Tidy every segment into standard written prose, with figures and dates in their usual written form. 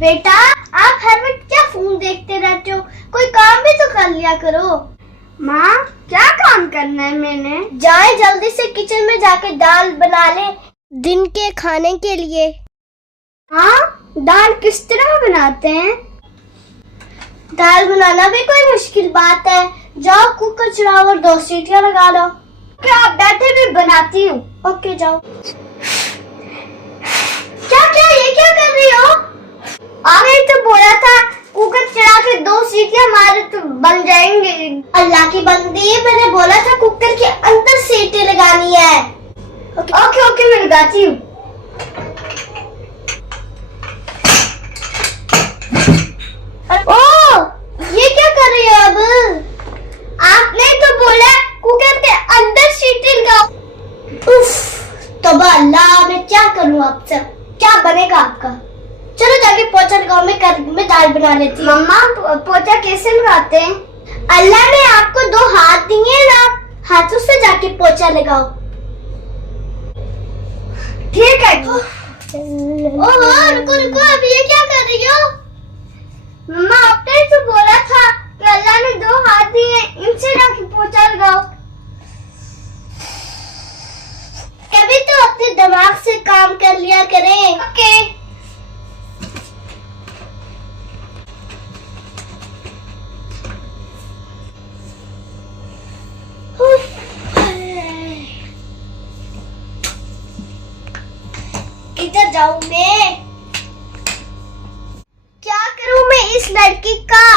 बेटा आप हर वक्त क्या फोन देखते रहते हो, कोई काम भी तो कर लिया करो। माँ क्या काम करना है मैंने? जाए जल्दी से किचन में जाके दाल बना ले दिन के खाने के लिए। हाँ, दाल किस तरह बनाते हैं? दाल बनाना भी कोई मुश्किल बात है, जाओ कुकर चलाओ और 2 सीटियां लगा लो। क्या आप बैठे भी बनाती हूँ। ओके जाओ। क्या क्या ये क्या कर रही हो? आपने तो बोला था कुकर चला के 2 सीटियां मारे तो बन जाएंगे। अल्लाह की बंदी, मैंने बोला था कुकर के अंदर सीटी लगानी है। ओके ओके मैं लगाती हूँ। ओ ये क्या कर रही हो अब? आपने तो बोला कुकर के अंदर सीटी लगाओ। उफ तौबा अल्लाह, मैं क्या करूँ अब सब, क्या बनेगा आपका? चलो जाके पोछा लगाओ, मैं दाल बना लेती हूँ। मम्मा पोछा कैसे लगाते हैं? अल्लाह ने आपको 2 हाथ दिए ना, हाथों से जाके पोछा लगाओ। ठीक है। ओहो रुको रुको, अब ये क्या कर रही हो? मम्मा आपने तो बोला था कि अल्लाह ने 2 हाथ दिए, इनसे जाके पोछा लगाओ। कभी तो अपने दिमाग से काम कर लिया करें। ओके। किधर जाऊं मैं? क्या करूं मैं इस लड़की का?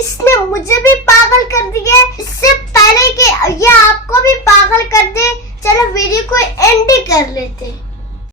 इसने मुझे भी पागल कर दिया। इससे पहले कि ये आपको भी पागल कर दे, चलो वीडियो को एंड ही कर लेते।